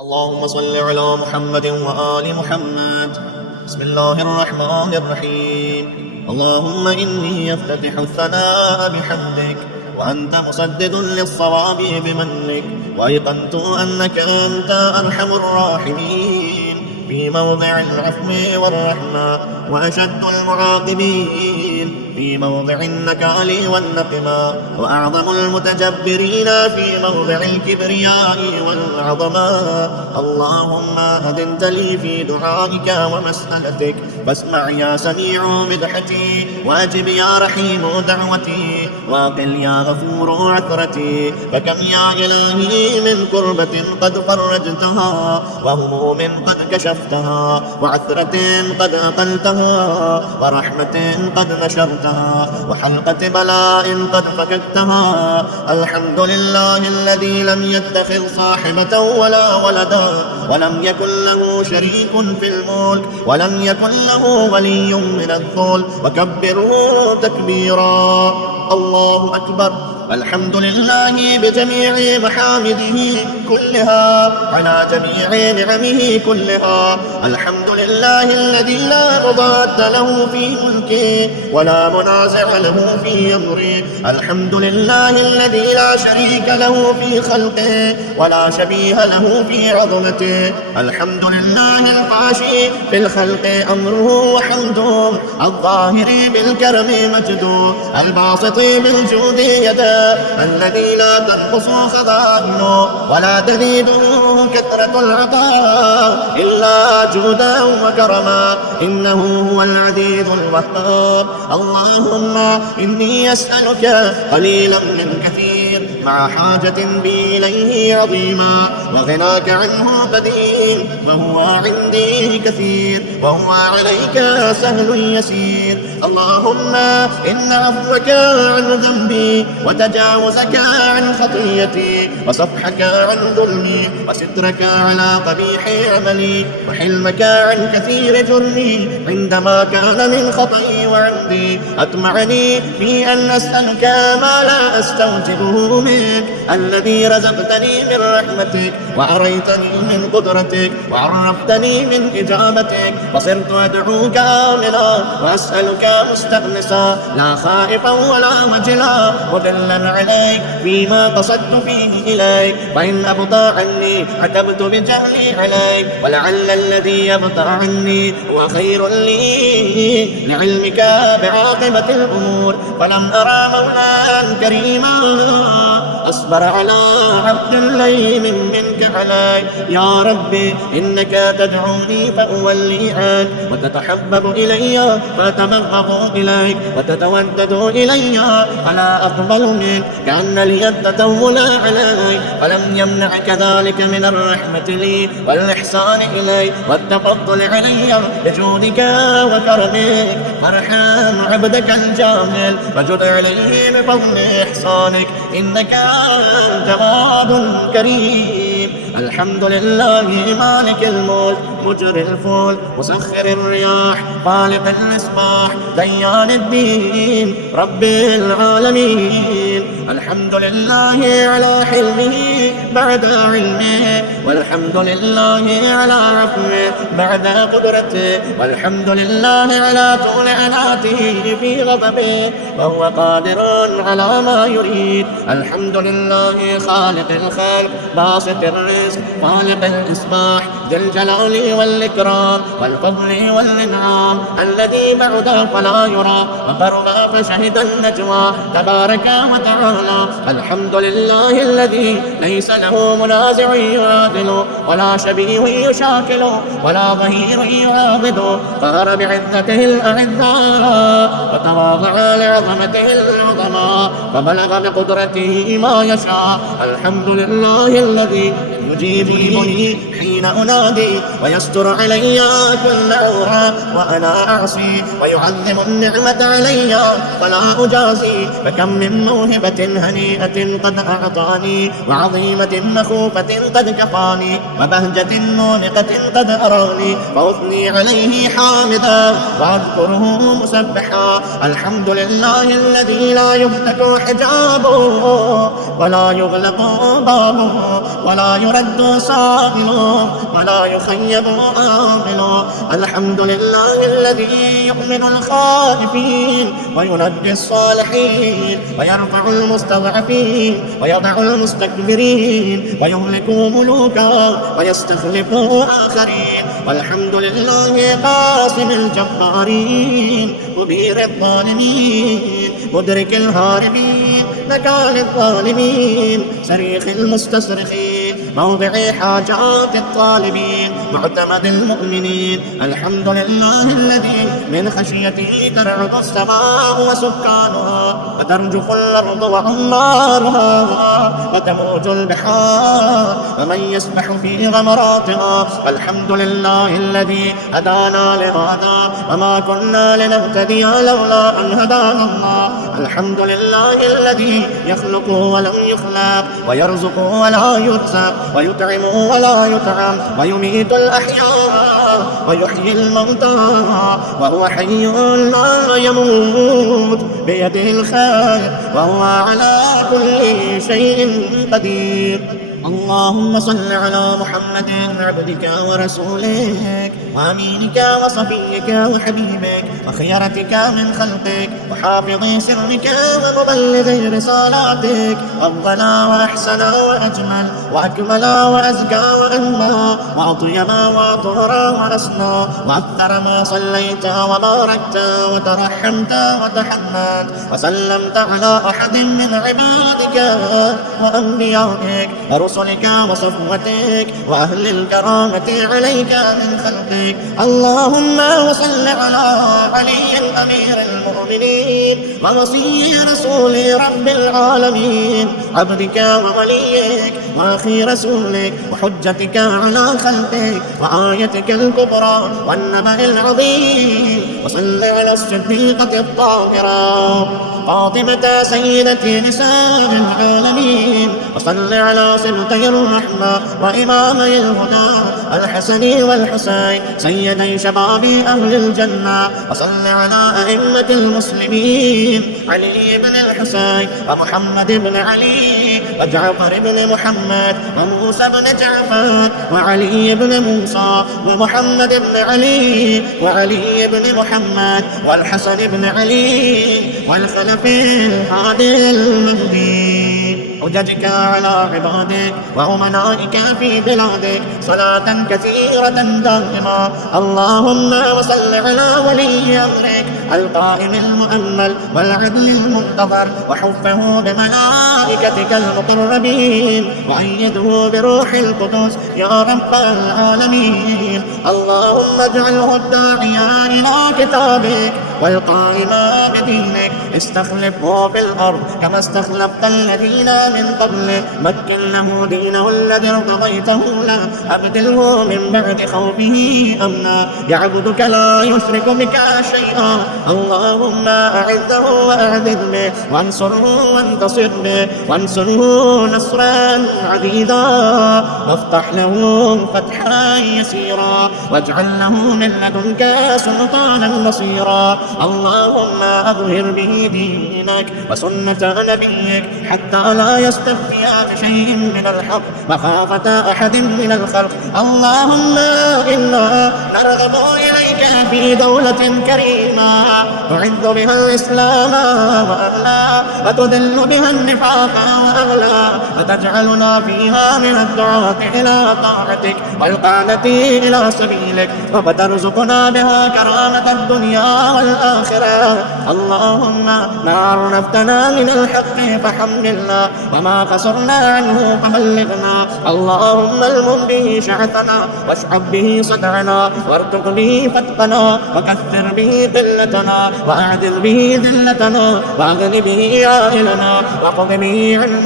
اللهم صل على محمد وآل محمد. بسم الله الرحمن الرحيم. اللهم إني أفتتح الثناء بحمدك، وأنت مسدد للصواب بمنك، وأيقنت أنك أنت أرحم الراحمين في موضع العفو والرحمة، وأشد المعاقبين في موضع النكال والنقمة، وأعظم المتجبرين في موضع الكبرياء والعظماء. اللهم أذنت لي في دعائك ومسألتك، فاسمع يا سميع مدحتي، وأجب يا رحيم دعوتي، واقل يا غفور عثرتي. فكم يا إلهي من كربة قد فرجتها، وهموم قد كشفتها، وعثرة قد أقلتها، ورحمة قد نشرتها، وحلقة بلاء قد فككتها. الحمد لله الذي لم يتخذ صاحبة ولا ولدا، ولم يكن له شريك في الملك، ولم يكن له ولي من الذل، وكبره تكبيرا. الله أكبر. الحمد لله بجميع محامده كلها، على جميع نعمه كلها. الحمد لله الذي لا مضاد له في ملكه، ولا منازع له في أمره. الحمد لله الذي لا شريك له في خلقه، ولا شبيه له في عظمته. الحمد لله الفاشي في الخلق أمره وحمده، الظاهر بالكرم مجده، الباسط بالجود يده، الذي لا تنقص خزائنه ولا تزيده كثرة العطاء إلا جودا وكرما، إنه هو العزيز الوهاب. اللهم إني أسألك قليلا من كثير، مع حاجة بي إليه عظيما، وغناك عنه قدير، وهو عندي كثير، وهو عليك سهل يسير. اللهم إن عفوك عن ذنبي، وتجاوزك عن خطيتي، وصفحك عن ظلمي، وسترك على قبيح عملي، وحلمك عن كثير جرمي، عندما كان من خطئي وعندي، أطمعني في أن أسألك ما لا أستوجبه منك، الذي رزقتني من رحمتك، وأريتني من قدرتك، وعرفتني من إجابتك، وصرت أدعوك آمنا، وأسألك مستغنسا، لا خائفا ولا وجلا، مدلا عليك فيما قصدت فيه إليك. فإن أبطأ عني عتبت بجهلي عليك، ولعل الذي يبطأ عني هو خير لي لعلمك بعاقبة الأمور. فلم أرى مولا كريما أصبر على عبد الليل منك علي. يا ربي إنك تدعوني فأولي عنك، وتتحبب إلي فأتبغض إليك، وتتودد إلي فلا أقبل منك، كأن لي التتول عليك، فلم يمنعك ذلك من الرحمة لي والإحسان إلي والتفضل علي بجودك وكرمك. فارحم عبدك الجاهل، وجد عليه بفضل إحسانك، إنك أنت جواد كريم. الحمد لله مالك الملك، مجري الفلك، مسخر الرياح، خالق الإصباح، ديان الدين، رب العالمين. الحمد لله على حلمه بعد علمه، والحمد لله على عفوه بعد قدرته، والحمد لله على طول أناته في غضبه، وهو قادر على ما يريد. الحمد لله خالق الخلق، باسط الرزق، خالق الإصباح، ذي الجلال والإكرام والفضل والإنعام، الذي بعد فلا يرى وقرب فشهد النجوى، تبارك وتعالى. الحمد لله الذي ليس له منازع يعادل، ولا شبيه يشاكل، ولا ظهير يعاضد، قهر بعزته الأعزاء، وتواضع لعظمته العظماء، فبلغ بقدرته ما يشاء. الحمد لله الذي يجيبني حين أنادي، ويستر علي كل عورة وأنا أعصي، ويعظم النعمة علي فلا أجازي. فكم من موهبة هنيئة قد أعطاني، وعظيمة مخوفة قد كفاني، وبهجة مونقة قد أراني، فأثني عليه حامدا وأذكره مسبحا. الحمد لله الذي لا يفتك حجابه، ولا يغلق بابه، ولا يرى يرد سائل ولا يخيب آمل. الحمد لله الذي يؤمن الخائفين وينجي الصالحين ويرفع المستضعفين ويضع المستكبرين ويهلك ملوكا ويستخلف آخرين. والحمد لله قاسم الجبارين مبير الظالمين مدرك الهاربين نكال الظالمين صريخ المستصرخين موضع حاجات الطالبين معتمد المؤمنين. الحمد لله الذي من خشيته ترعد السماء وسكانها وترجف الأرض وعمارها وتموج البحار ومن يسبح في غمراتها. الحمد لله الذي هدانا لهذا وما كنا لنهتدي لولا أن هدانا الله. الحمد لله الذي يخلق ولم يخلق ويرزق ولا يرزق ويطعم ولا يطعم ويميت الأحياء ويحيي الموتى وهو حي لا يموت بيده الخير وهو على كل شيء قدير. اللهم صل على محمد عبدك ورسولك وأمينك وصفيك وحبيبك وخيرتك من خلقك وحافظ سرك ومبلغ رسالاتك أفضل وأحسن وأجمل وأكمل وأزكى وأنمى وأطيب وأطهر وأسنى وأكثر ما صليت وباركت وترحمت وتحننت وسلمت على أحد من عبادك وأنبيائك ورسلك وصفوتك وأهل الكرامة عليك من خلقك. اللهم صل على علي أمير المؤمنين ووصي رسول رب العالمين عبدك ووليك وأخي رسولك وحجتك على خلقك وآيتك الكبرى والنبأ العظيم. وصل على الصديقة الطاهرة فاطمة سيدة نساء العالمين. وصل على سبطي الرحمة وإمامي الهدى الحسن والحسين سيدي شباب أهل الجنة. وصل على أئمة المسلمين علي بن الحسين ومحمد بن علي وجعفر بن محمد وموسى بن جعفر وعلي بن موسى ومحمد بن علي وعلي بن محمد والحسن بن علي والخلفاء الهادي المهدي. حججك على عبادك وأمنائك في بلادك صلاة كثيرة دائمة. اللهم صل على ولي أمرك القائم المؤمل والعدل المنتظر وحفه بملائكتك المقربين وأيده بروح القدس يا رب العالمين. اللهم اجعله الداعيا إلى كتابك والقائما بدينك استخلفه في الأرض كما استخلفت الذين من قبله. مكن له دينه الذي ارتضيته له أبدله من بعد خوفه أمنا يعبدك لا يشرك بك شيئا. اللهم أعزه وأعذذ به وانصره وانتصر به وانصره نصرا عديدا وافتح له فتحا يسيرا واجعل له من لدنك سلطانا نصيرا. اللهم أظهر به دينك وسنة نبيك حتى لا يستفتي بشيء من الحق مخافة أحد من الخلق. اللهم إنا نرغب إليك في دولة كريمة تعز بها الإسلام وأهلا وتذل بها النفاق وأهلا وتجعلنا فيها من الدعاة إلى طاعتك والقادة إلى سبيلك وترزقنا بها كرامة الدنيا والآخرة. اللهم ما عرفتنا من الحق فحملنا وما قصرنا عنه فبلغنا. اللهم المن به شعثنا واشعب به صدعنا وارتق به فتقنا وكثر به قلتنا وأعدل به ذلتنا وأغن به عائلنا وقض به عنا